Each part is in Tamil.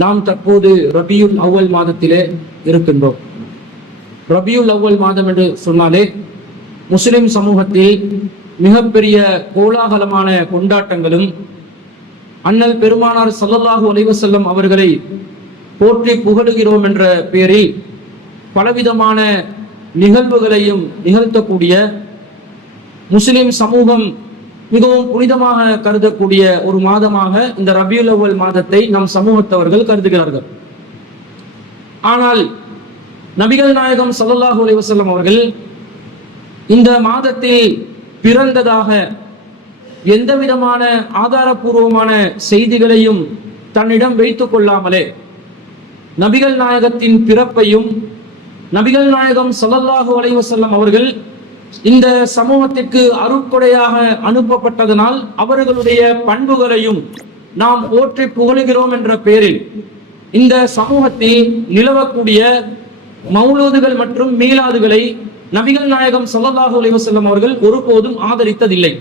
நாம் தற்போது ரபியுல் அவ்வல் மாதத்திலே இருக்கின்றோம். ரபியுல் அவ்வல் மாதம் என்று சொன்னாலே முஸ்லிம் சமூகத்தில் மிகப்பெரிய கோலாகலமான கொண்டாட்டங்களும் அண்ணல் பெருமானார் ஸல்லல்லாஹு அலைஹி வஸல்லம் அவர்களை போற்றி புகழுகிறோம் என்ற பெயரில் பலவிதமான நிகழ்வுகளையும் நிகழ்த்தக்கூடிய, முஸ்லிம் சமூகம் மிகவும் புனிதமாக கருதக்கூடிய ஒரு மாதமாக இந்த ரபியுல் அவ்வல் மாதத்தை நம் சமூகத்தவர்கள் கருதுகிறார்கள். ஆனால் நபிகள் நாயகம் ஸல்லல்லாஹு அலைஹி வஸல்லம் அவர்கள் இந்த மாதத்தில் பிறந்ததாக எந்த விதமான ஆதாரபூர்வமான செய்திகளையும் தன்னிடம் வைத்துக் கொள்ளாமலே நபிகள் நாயகத்தின் பிறப்பையும் நபிகள் நாயகம் ஸல்லல்லாஹு அலைஹி வஸல்லம் அவர்கள் இந்த சமூகத்திற்கு அருட்கொடையாக அனுப்பப்பட்டதனால் அவர்களுடைய பண்புகளையும் நாம் போற்றி புகழுகிறோம் என்ற பெயரில் இந்த சமூகத்தில் நிலவக்கூடிய மௌலூதுகள் மற்றும் மீலாதுகளை நபிகள் நாயகம் ஸல்லல்லாஹு அலைஹி வஸல்லம் அவர்கள் ஒருபோதும் ஆதரித்ததில்லை.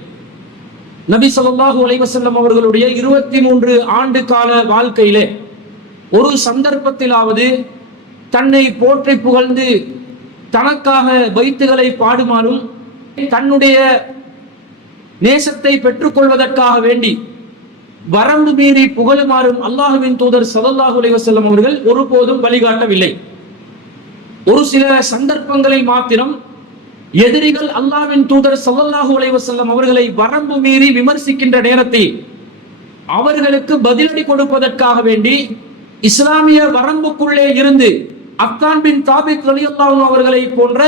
நபி ஸல்லல்லாஹு அலைஹி வஸல்லம் அவர்களுடைய 23 ஆண்டு கால வாழ்க்கையிலே ஒரு சந்தர்ப்பத்திலாவது தன்னை போற்றி புகழ்ந்து தனக்காக பைத்துகளை பாடுமாறும் தன்னுடைய நேசத்தை பெற்றுக்கொள்வதற்காக வேண்டி வரம்பு மீறி புகழுமாறும் அல்லாஹ்வின் தூதர் ஸல்லல்லாஹு அலைஹி வஸல்லம் அவர்கள் ஒருபோதும் வழிகாட்டவில்லை. ஒரு சில சந்தர்ப்பங்களை மாத்திரம் எதிரிகள் அல்லாஹ்வின் தூதர் ஸல்லல்லாஹு அலைஹி வஸல்லம் அவர்களை வரம்பு மீறி விமர்சிக்கின்ற நேரத்தில் அவர்களுக்கு பதிலடி கொடுப்பதற்காக வேண்டி இஸ்லாமிய வரம்புக்குள்ளே இருந்து அக்தான் பின் தாபித் ரலியல்லாஹு அன்ஹு அவர்களை போன்ற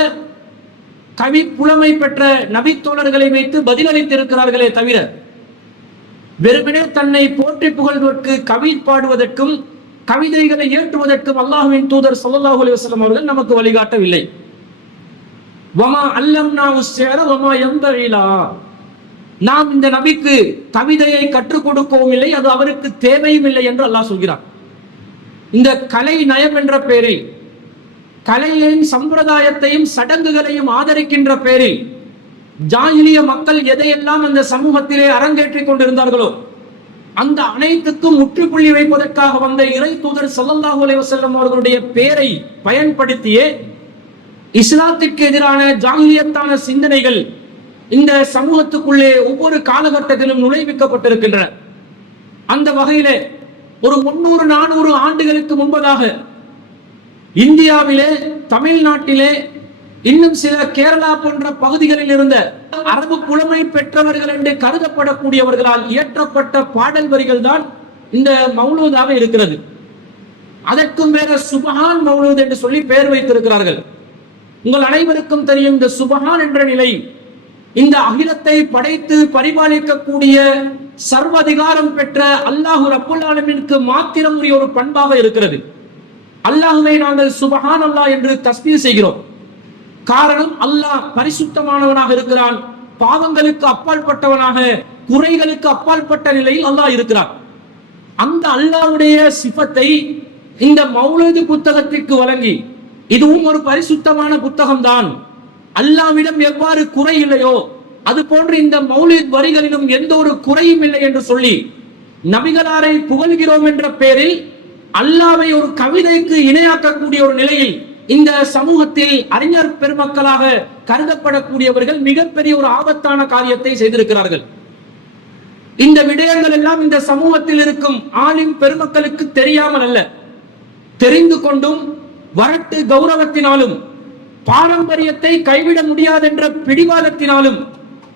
கவி புலமை பெற்ற நபித்தோழர்களை வைத்து பதிலளித்திருக்கிறார்களே தவிர வெறுமனே தன்னை போற்றி புகழ்வதற்கு கவி பாடுவதற்கும் கவிதைகளை ஏற்றுவதற்கும் அல்லாஹ்வின் தூதர் ஸல்லல்லாஹு அலைஹி வஸல்லம் அவர்கள் நமக்கு வழிகாட்டவில்லை. வமா அல்லம்னாஹு ஷிஅர வமா யம்பகி லஹு, நாம் இந்த நபிக்கு கவிதையை கற்றுக் கொடுக்கவும் இல்லை, அது அவருக்கு தேவையும் இல்லை என்று அல்லாஹ் சொல்கிறார். இந்த கலை நயம் என்ற பெயரில் கலையையும் சம்பிரதாயத்தையும் சடங்குகளையும் ஆதரிக்கின்ற பெயரில் ஜாஹிலிய மக்கள் எதையெல்லாம் அந்த சமூகத்திலே அரங்கேற்றிக் கொண்டிருந்தார்களோ அந்த அனைத்துக்கும் முற்றுப்புள்ளி வைப்பதற்காக வந்த இறை தூதர் ஸல்லல்லாஹு அலைஹி வஸல்லம் அவர்களுடைய பெயரை பயன்படுத்தியே இஸ்லாத்திற்கு எதிரான ஜாஹிலியத்தான சிந்தனைகள் இந்த சமூகத்துக்குள்ளே ஒவ்வொரு காலகட்டத்திலும் நுழைவிக்கப்பட்டிருக்கின்றன. அந்த வகையிலே ஒரு 300-400 ஆண்டுகளுக்கு முன்பதாக இந்தியாவிலே, தமிழ்நாட்டிலே, இன்னும் சில கேரளா போன்ற பகுதிகளில் இருந்த அரபு புலமை பெற்றவர்கள் என்று கருதப்படக்கூடியவர்களால் இயற்றப்பட்ட பாடல் வரிகள் தான் இந்த மௌலூதாக இருக்கிறது. அதற்கும் வேற சுபஹான் மௌலூத் என்று சொல்லி பெயர் வைத்திருக்கிறார்கள். உங்கள் அனைவருக்கும் தெரியும், இந்த சுபஹான் என்ற நிலை இந்த அகிலத்தை படைத்து பரிபாலிக்கக்கூடிய சர்வதிகாரம் பெற்ற அல்லாஹு ரப்புல் ஆலமீனுக்கு மாத்திரம் உரிய ஒரு பண்பாக இருக்கிறது. அல்லாஹுவை நாங்கள் சுபஹான் அல்லாஹ் என்று தஸ்பீஹ் செய்கிறோம். காரணம், அல்லாஹ் பரிசுத்தமானவனாக இருக்கிறான், பாவங்களுக்கு அப்பாற்பட்டவனாக, குறைகளுக்கு அப்பாற்பட்ட நிலையில் அல்லாஹ் இருக்கிறான். அந்த அல்லாஹ்வுடைய சிஃபத்தை இந்த மௌலூது புத்தகத்திற்கு வழங்கி, இதுவும் ஒரு பரிசுத்தமான புத்தகம் தான், அல்லாஹ்விடம் எவ்வாறு குறை இல்லையோ அது போன்று இந்த மௌலித் வரிகளிலும் எந்த ஒரு குறையும் இல்லை என்று சொல்லி நபிகளாரை புகழ்கிறோம் என்ற பெயரில் அல்லாஹ்வை ஒரு கவிதைக்கு இணையாக்கக்கூடிய ஒரு நிலையில் இந்த சமூகத்தில் அறிஞர் பெருமக்களாக கருதப்படக்கூடியவர்கள் மிகப்பெரிய ஒரு ஆபத்தான காரியத்தை செய்திருக்கிறார்கள். இந்த விடயங்கள் எல்லாம் இந்த சமூகத்தில் இருக்கும் ஆலிம் பெருமக்களுக்கு தெரியாமல் அல்ல, தெரிந்து கொண்டும் வரட்டு கௌரவத்தினாலும் பாரம்பரியத்தை கைவிட முடியாது என்ற பிடிவாதத்தினாலும்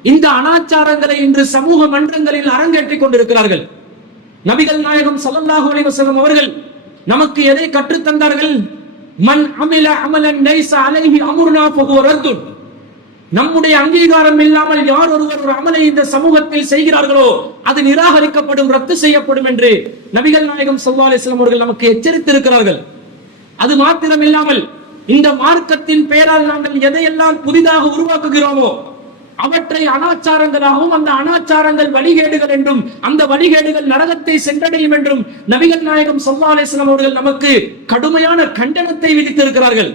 இந்த அனாச்சாரங்களை இன்று சமூக மன்றங்களில் அரங்கேற்றிக் கொண்டிருக்கிறார்கள். நபிகள் நாயகம் ஸல்லல்லாஹு அலைஹி வஸல்லம் அவர்கள் நமக்கு எதை கற்றுத் தந்தார்கள்? மன் அமில அமலன் லைஸ அலைஹி அம்ருனா ஃபஹுவ ரத்துன். நம்முடைய அங்கீகாரம் இல்லாமல் யார் ஒருவர் ஒரு அமலை இந்த சமூகத்தில் செய்கிறார்களோ அது நிராகரிக்கப்படும், ரத்து செய்யப்படும் என்று நபிகள் நாயகம் ஸல்லல்லாஹு அலைஹி வஸல்லம் அவர்கள் நமக்கு எச்சரித்திருக்கிறார்கள். அது மாத்திரம் இல்லாமல் இந்த மார்க்கத்தின் பெயரால் நாங்கள் எதையெல்லாம் புதிதாக உருவாக்குகிறோமோ அவற்றை அனாச்சாரங்களாகவும், அந்த அனாச்சாரங்கள் வழிகேடுகள் என்றும், அந்த வழிகேடுகள் நரகத்தை சென்றடையும் என்றும் நபிகள் நாயகம் ஸல்லல்லாஹு அலைஹி வஸல்லம் அவர்கள் நமக்கு கடுமையான கண்டனத்தை விதித்திருக்கிறார்கள்.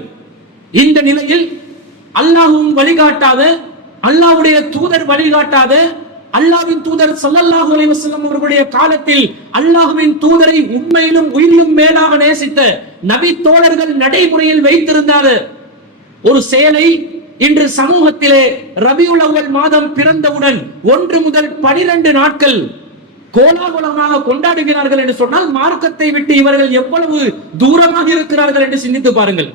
இந்த நிலையில் அல்லாஹ்வும் வழிகாட்டாத, அல்லாஹ்வுடைய தூதர் வழிகாட்டாத அல்லாஹ்வின் தூதர் ஸல்லல்லாஹு அலைஹி வஸல்லம் அவர்களுடைய காலத்தில் அல்லாஹ்வின் தூதரை உண்மையிலும் உயிரிலும் மேலாக நேசித்த நபி தோழர்கள் நடைமுறையில் வைத்திருந்தார். ஒரு செயலை இன்று சமூகத்திலே ரபியுல் அவ்வல் மாதம் பிறந்தவுடன் 1 முதல் 12 நாட்கள் கோலாகலமாக கொண்டாடுகிறார்கள் என்று சொன்னால் மார்க்கத்தை விட்டு இவர்கள் எவ்வளவு தூரமாக இருக்கிறார்கள் என்று சிந்தித்து பாருங்கள்.